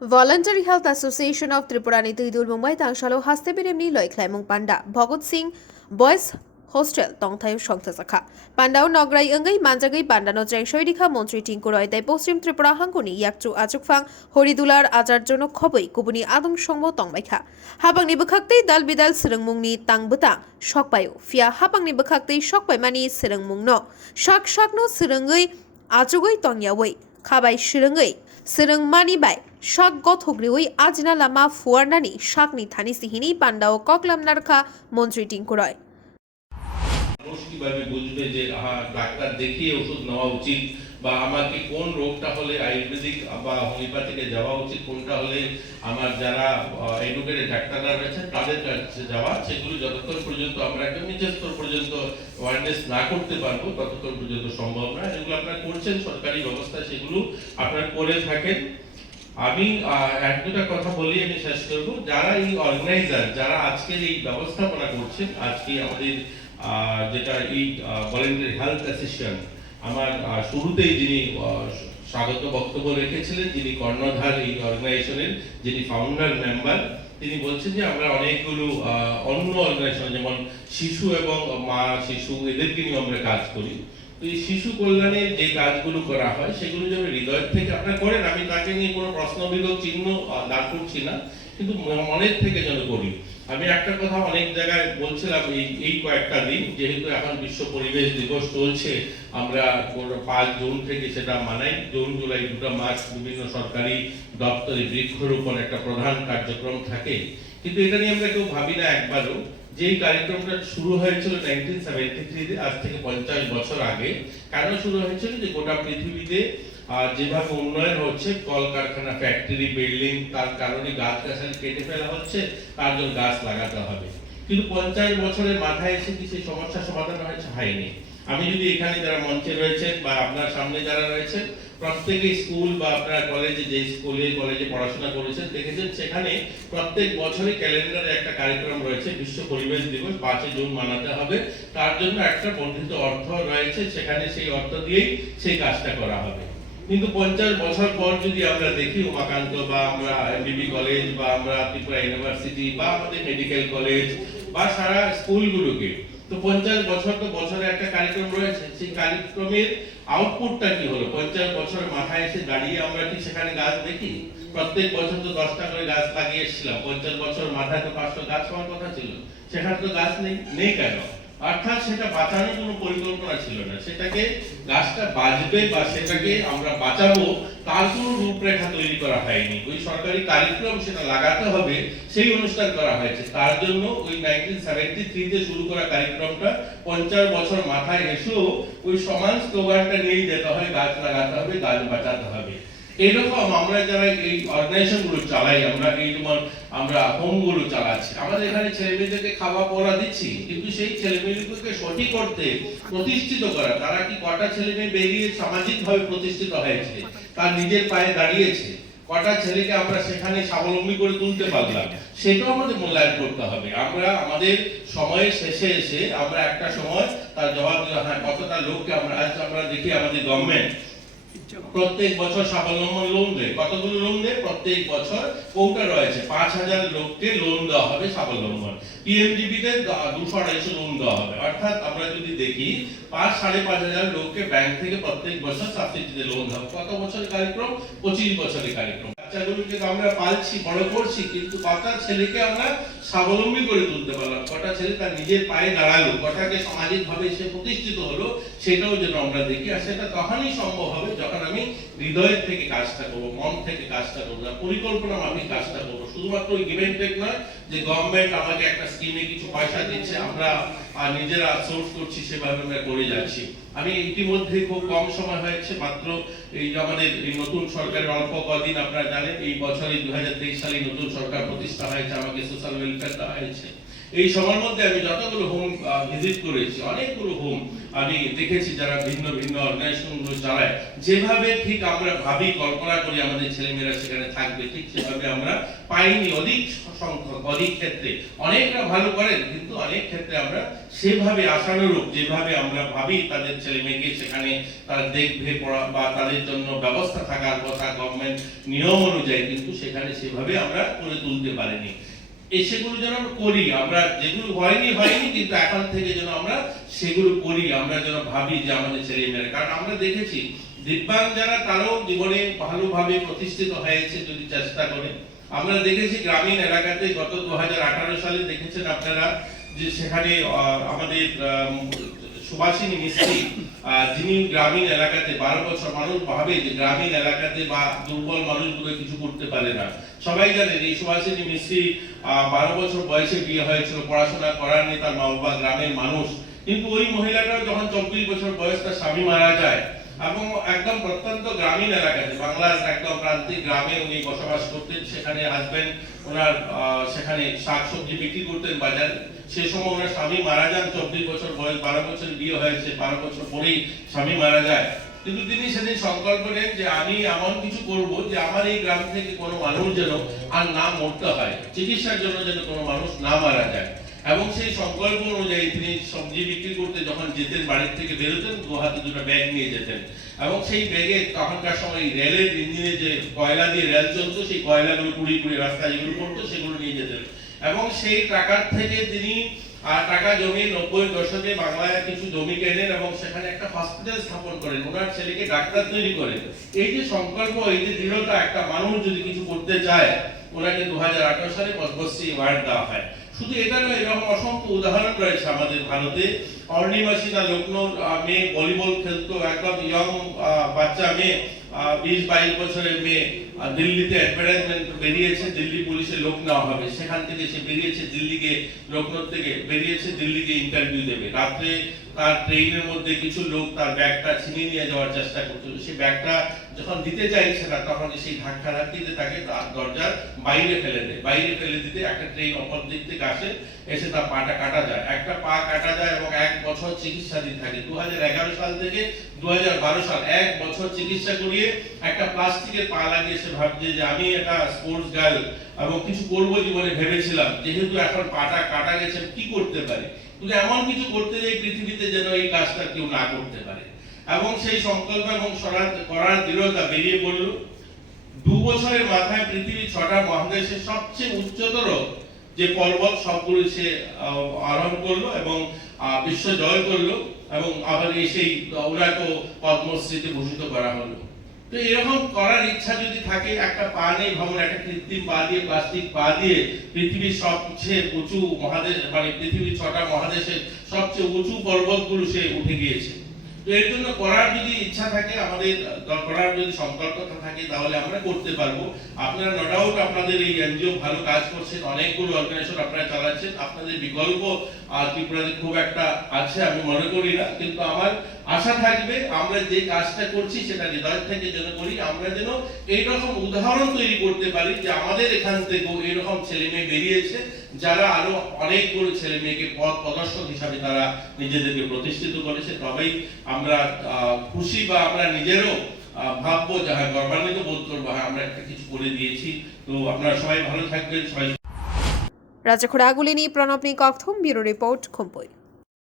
Voluntary Health Association of Tripura ni tuidul Mumbai tangsalo haste biremni loiklai mung panda Bhagat Singh Boys Hostel tongthayo songtha sakha pandao nograi engai manjagai pandano jengshoi dikha মন্ত্রী টিঙ্কু রয় তাই পশ্চিম Tripura হাঙ্কুনি ইয়াকচু আচুকফাং হরিদুলার আচার্যনো খবই কুবুনি আদং সংব tongmaikha habangni bukhaktei dal bidal sirengmungni tangbata shokpayo fia habangni bukhaktei shokpaimani sirengmungno shakno sirengai achugoi tongyawei khabai sirengai sirengmani bai shak gothogriwi ajna lama fuarnani shakni thani sihini pandao koklam narkha মন্ত্রী টিঙ্কু রয় মানুষ কিভাবে বুঝবে যে doctor দেখিয়ে ওষুধ নেওয়া উচিত বা আমাকে কোন রোগটা হলে আয়ুর্বেদিক বা হোমিওপ্যাথিকে যাওয়া উচিত, কোনটা হলে আমার যারা এডুকেটেড ডাক্তাররা রয়েছে তাদের কাছে যাওয়া, সেগুলো যতক্ষণ পর্যন্ত আমরা একটা নিচের স্তর পর্যন্ত অ্যাওয়ারনেস না করতে পারবো ততক্ষণ পর্যন্ত সম্ভব না। এগুলো আপনারা করছেন সরকারি ব্যবস্থা, সেগুলো আপনারা করে থাকেন। আমি এক দুটা কথা বলি আমি শেষ করবো। যারা এই অর্গানাইজার, যারা আজকের এই ব্যবস্থাপনা করছেন, আজকে আমাদের যেটা এই ভলান্টারি হেলথ অ্যাসিস্ট্যান্ট, আমার শুরুতেই যিনি স্বাগত বক্তব্য রেখেছিলেন, যিনি কর্ণধার এই অর্গানাইজেশনের, যিনি ফাউন্ডার মেম্বার, তিনি বলছেন যে আমরা অনেকগুলো অন্য অর্গানাইজেশন যেমন শিশু এবং মা শিশু এদেরকে নিয়ে আমরা কাজ করি। তো এই শিশু কল্যাণের যে কাজগুলো করা হয় সেগুলো যেন হৃদয় থেকে আপনারা করেন, আমি তাকে নিয়ে কোনো প্রশ্নবিদ্ধ চিহ্ন দাঁড় করছি না, কিন্তু মনের থেকে যেন করি। আমি একটা কথা অনেক জায়গায় বলছিলাম এই কয়েকটা দিন, যেহেতু এখন বিশ্ব পরিবেশ দিবস চলছে, আমরা 5 জুন থেকে সেটা মানাই। জুন জুলাই 2 মাস বিভিন্ন সরকারি দপ্তরে বৃক্ষরোপণ একটা প্রধান কার্যক্রম থাকে, কিন্তু এটা নিয়ে আমরা কেউ ভাবি না একবারও। যেই কার্যক্রমটা শুরু হয়েছিল 1973 আজ থেকে 50 বছর আগে। কেন শুরু হয়েছিল? যে গোটা পৃথিবীতে যেভাবে উন্নয়ন হচ্ছে, কলকারখানা, ফ্যাক্টরি, বিল্ডিং, তার কারণে গাছ-গাছালি কেটে ফেলা হচ্ছে, তার জন্য গাছ লাগাতে হবে। কিন্তু 50 বছরের মাথায় এসে কি সেই সমস্যা সমাধান হয়নি। আমি যদি এখানে যারা মঞ্চে রয়েছেন বা আপনার সামনে যারা রয়েছেন, প্রত্যেকে স্কুল বা আপনার কলেজে, যে স্কুলে কলেজে পড়াশোনা করেছেন, দেখেছেন সেখানে প্রত্যেক বছরই ক্যালেন্ডারে একটা কার্যক্রম রয়েছে, বিশ্ব পরিবেশ দিবস 5 জুন মানাতে হবে। তার জন্য একটা বর্ধিত অর্থ রয়েছে, সেখানে সেই অর্থ দিয়েই সেই কাজটা করা হবে। কিন্তু 50 বছর পর যদি আমরা দেখি উমাকান্ত বা আমরা এমবিবি কলেজ বা আমরা ত্রিপুরা ইউনিভার্সিটি বা আমাদের মেডিকেল কলেজ বা সারা স্কুলগুলোকে, তো 50 বছর তো বছরে একটা কার্যক্রম রয়েছে, সেই কার্যক্রমের আউটপুটটা কি হলো? 50 বছর মাথায় এসে দাঁড়িয়ে আমরা কি সেখানে গাছ দেখি? প্রত্যেক বছর তো 10টা করে গাছ লাগিয়ে এসেছিলাম, 50 বছর মাথায় তো 500 গাছ হওয়ার কথা ছিল, সেখানে তো গাছ নেই কেন? অর্থাৎ সেটা বাঁচানোর কোনো পরিকল্পনা ছিল না। সেটাকে গাছটা বাঁচবে বা সেটাকে আমরা বাঁচাবো তার কোনো রূপরেখা তৈরি করা হয়নি। ওই সরকারি কার্যক্রম সেটা লাগাতে হবে সেই অনুষ্ঠান করা হয়েছে। তার জন্য ওই 1973 শুরু করা কার্যক্রমটা 50 বছর মাথায় এসেও ওই সমান স্লোগানটা নিয়েই যেতে হয়, গাছ লাগাতে হবে, গাছ বাঁচাতে হবে। এইরকম আমরা যারা এই অর্গানাইজেশন গুলো চালাই, আমরা এই যেমন আমরা হোমগুলো চালাচ্ছি, আমাদের এখানে ছেলেমেয়েদেরকে খাওয়া পড়া দিচ্ছি, কিন্তু সেই ছেলেমেয়েগুলোকে সঠিক করতে প্রতিষ্ঠিত করা, তারা কি কটা ছেলেমেয়ে বেরিয়ে সামাজিকভাবে প্রতিষ্ঠিত হয়েছে, তার নিজের পায়ে দাঁড়িয়েছে, কটা ছেলেকে আমরা সেখানে স্বাবলম্বী করে তুলতে পারলাম, সেটাও আমাদের মূল্যায়ন করতে হবে। আমরা আমাদের সময়ের শেষে এসে আমরা একটা সময় তার জবাব দিলাম, হ্যাঁ কতটা লোককে আমরা দেখি আমাদের গভর্নমেন্ট প্রত্যেক বছর স্বাবলম্বন লোন দেয়। কতগুলো লোন দেয়? প্রত্যেক বছর কোটা রয়েছে 5000 লোককে লোন দেওয়া হবে স্বাবলম্বন। পিএমডিবি তে 200-250 লোন দেওয়া হবে। অর্থাৎ আমরা যদি দেখি 5,500 লোককে ব্যাংক থেকে প্রত্যেক বছর সাবসিডিতে লোন দেওয়া। কত বছরের কার্যক্রম? 25 বছরের কার্যক্রম। বাচ্চাগুলোকে আমরা পালছি, বড় করছি, কিন্তু কটা ছেলেকে আমরা স্বাবলম্বী করে তুলতে পারলাম, কটা ছেলে তার নিজের পায়ে দাঁড়ালো, কটাকে সামাজিকভাবে সে প্রতিষ্ঠিত হলো, সেটাও যেন আমরা দেখি। আর সেটা তখনই সম্ভব হবে যখন আমি হৃদয়ের থেকে কাজটা করবো, মন থেকে কাজটা করবো, পরিকল্পনা মাফিক কাজটা করবো। শুধুমাত্র ওই গিভ এন্ড টেক নয় যে গভর্নমেন্ট আমাকে একটা স্কিমে কিছু পয়সা দিচ্ছে, আমরা নিজেরা সোর্স করছি, সেভাবে আমরা করে যাচ্ছি। আমি ইতিমধ্যে খুব কম সময় হয়েছে, মাত্র এই আমাদের এই নতুন সরকারের অল্প কদিন, আপনারা জানেন এই বছরে 2023 সালে নতুন সরকার প্রতিষ্ঠা হয়েছে, আমাকে সোশ্যাল ওয়েলফেয়ার দেওয়া হয়েছে। এই সময়ের মধ্যে আমি যতগুলো হোম ভিজিট করেছি, অনেকগুলো হোম আমি দেখেছি যারা ভিন্ন ভিন্ন অর্গানাইজেশনগুলো চালায়, যেভাবে ঠিক আমরা ভাবি কল্পনা করি আমাদের ছেলেমেয়েরা সেখানে থাকবে, ঠিক সেভাবে আমরা পাইনি। অধিক সংখ্যক, অধিক ক্ষেত্রে অনেকটা ভালো করেন, কিন্তু অনেক ক্ষেত্রে আমরা সেভাবে আশানুরূপ যেভাবে আমরা ভাবি তাদের ছেলে মেয়েকে সেখানে তারা দেখবে পড়া বা তাদের জন্য ব্যবস্থা থাকার কথা গভর্নমেন্ট নিয়ম অনুযায়ী, কিন্তু সেখানে সেভাবে আমরা করে তুলতে পারিনি। সেগুলো যেন আমরা করি, আমরা যেগুলো হয়নি কিন্তু এখন থেকে যেন আমরা সেগুলো করি, আমরা যেন ভাবি যে আমাদের ছেলে মেয়েরা, কারণ আমরা দেখেছি দিব্যাঙ্গ যারা তারাও জীবনে ভালোভাবে প্রতিষ্ঠিত হয়েছে যদি চেষ্টা করে। আমরা দেখেছি গ্রামীণ এলাকাতে গত 2018 সালে দেখেছেন আপনারা যে সেখানে আমাদের সুভাষিনী মিস্ত্রি, যিনি গ্রামীণ এলাকাতে 12 বছর, মানুষ ভাবে যে গ্রামীণ এলাকাতে বা দুর্বল মানুষগুলো কিছু করতে পারে না। সবাই জানেন এই সুভাষিনী মিস্ত্রি 12 বছর বয়সে বিয়ে হয়েছিল, পড়াশোনা করার নেই তার মা বাবা, গ্রামের মানুষ। কিন্তু ওই মহিলাটা যখন 24 বছর বয়স তার স্বামী মারা যায়, এবং একদম প্রত্যন্ত গ্রামীণ এলাকাতে, বাংলার একদম প্রান্তিক গ্রামে উনি বসবাস করতেন। সেখানে হাজবেন্ড ওনার সেখানে শাকসবজি বিক্রি করতেন বাজার। সে সময় ওনার স্বামী মারা যান, 24 বছর বয়স, 12 বছর বিয়ে হয়েছে, 12 বছর পরেই স্বামী মারা যায়। কিন্তু তিনি সেদিন সংকল্প নেন যে আমি এমন কিছু করব যে আমার এই গ্রাম থেকে কোনো মানুষ যেন আর না মরতে হয়, চিকিৎসার জন্য যেন কোনো মানুষ না মারা যায়। এবং সেই সংকল্প অনুযায়ী তিনি সবজি বিক্রি করতে যখন যেতেন, বাড়ির থেকে বেরোতেন, দু হাতে দুটো ব্যাগ নিয়ে যেতেন, এবং সেই ব্যাগে তখনকার সময় রেলের ইঞ্জিনে যে কয়লা দিয়ে রেল চলতো, সেই কয়লাগুলো কুড়ি রাস্তায় যেগুলো পড়তো সেগুলো নিয়ে যেতেন। এবং সেই টাকার থেকে তিনি টাকা জমিয়ে 90 দশকে বাংলায় কিছু জমি কেনেন এবং সেখানে একটা হসপিটাল স্থাপন করেন, ওনার ছেলেকে ডাক্তার তৈরি করেন। এই যে সংকল্প, এই যে দৃঢ়তা, একটা মানুষ যদি কিছু করতে চায়, ওনাকে 2018 সালে পদ্মশ্রী অ্যাওয়ার্ড দেওয়া হয়। শুধু এটা নয়, এরকম অসংখ্য উদাহরণ রয়েছে আমাদের ভারতে। অর্ণিমাসিনা লখনৌ মেয়ে ভলিবল খেলতো, একদম ইয়ং বাচ্চা মেয়ে, 20-22 বছরের মেয়ে, দিল্লিতে অ্যাডভার্টাইজমেন্ট বেরিয়েছে, দিল্লি পুলিশের লোক নেওয়া হবে, সেখান থেকে সে বেরিয়েছে দিল্লিকে, লখনৌ থেকে বেরিয়েছে দিল্লিকে ইন্টারভিউ দেবে। রাত্রে তার ট্রেনের মধ্যে কিছু লোক তার ব্যাগটা ছিনিয়ে নিয়ে যাওয়ার চেষ্টা করছিল। সেই ব্যাগটা যখন দিতে চাইছে না, তখন সেই ধাক্কাধাক্কিতে তাকে দরজার বাইরে ফেলে দেয়। বাইরে ফেলে দিতে একটা ট্রেন অপর দিক থেকে আসে, এসে তার পাটা কাটা যায়, একটা পা কাটা যায় এবং 1 বছর চিকিৎসাধীন থাকে। 2011 সাল থেকে 2012 সাল 1 বছর চিকিৎসা করিয়ে একটা প্লাস্টিকের পা লাগিয়ে সে ভাবছে যে আমি একটা স্পোর্টস গার্ল এবং কিছু করবো জীবনে ভেবেছিলাম, যেহেতু এখন পাটা কাটা গেছে কি করতে পারি, কিন্তু এমন কিছু করতে যাই পৃথিবীতে যেন এই কাজটা কেউ না করতে পারে। এবং সেই সংকল্প এবং করার দৃঢ়তা বেরিয়ে পড়ল। 2 বছরের মাথায় পৃথিবী 6টা মহাদেশের সবচেয়ে উচ্চতর যে পর্বত সবগুলো সে আরোহণ করলো এবং বিশ্ব জয় করলো, এবং আবার সেই ওনাকে পদ্মশ্রীতে ভূষিত করা হলো। তো এরকম করার ইচ্ছা যদি থাকে, একটা পা নেই ভ্রমণ, একটা কৃত্রিম পা দিয়ে, প্লাস্টিক পা দিয়ে পৃথিবীর সবচেয়ে উঁচু মহাদেশ, মানে পৃথিবীর 6টা মহাদেশের সবচেয়ে উঁচু পর্বতগুলো সে উঠে গিয়েছে। তো এর জন্য করার যদি ইচ্ছা থাকে, আমাদের করার যদি সংকল্পতা থাকে, তাহলে আমরা করতে পারবো। আপনারা নো ডাউট আপনাদের এই এনজিও ভালো কাজ করছেন, অনেকগুলো অর্গানাইজেশন আপনারা চালাচ্ছেন, আপনাদের বিকল্প ত্রিপুরাতে খুব একটা আছে আমি মনে করি না, কিন্তু আমার আশা থাকবে আমরা যে কাজটা করছি সেটা হৃদয় থেকে যেন করি, আমরা যেন এইরকম উদাহরণ তৈরি করতে পারি যে আমাদের এখান থেকেও এরকম ছেলে মেয়ে বেরিয়েছে, যারা আরো অনেকগুলো ছেলে মেয়েকে পথ প্রদর্শক হিসাবে তারা নিজেদেরকে প্রতিষ্ঠিত করেছে। তবেই আমরা খুশি বা আমরা নিজেরও ভাববো যে হ্যাঁ, গর্বান্বিত বোধ করবো, হ্যাঁ আমরা একটা কিছু করে দিয়েছি। তো আপনারা সবাই ভালো থাকবেন। সবাই রাজ্য খোড়াগুলিনী প্রণব নিকথম, ব্যুরো রিপোর্ট, খুম্পুই।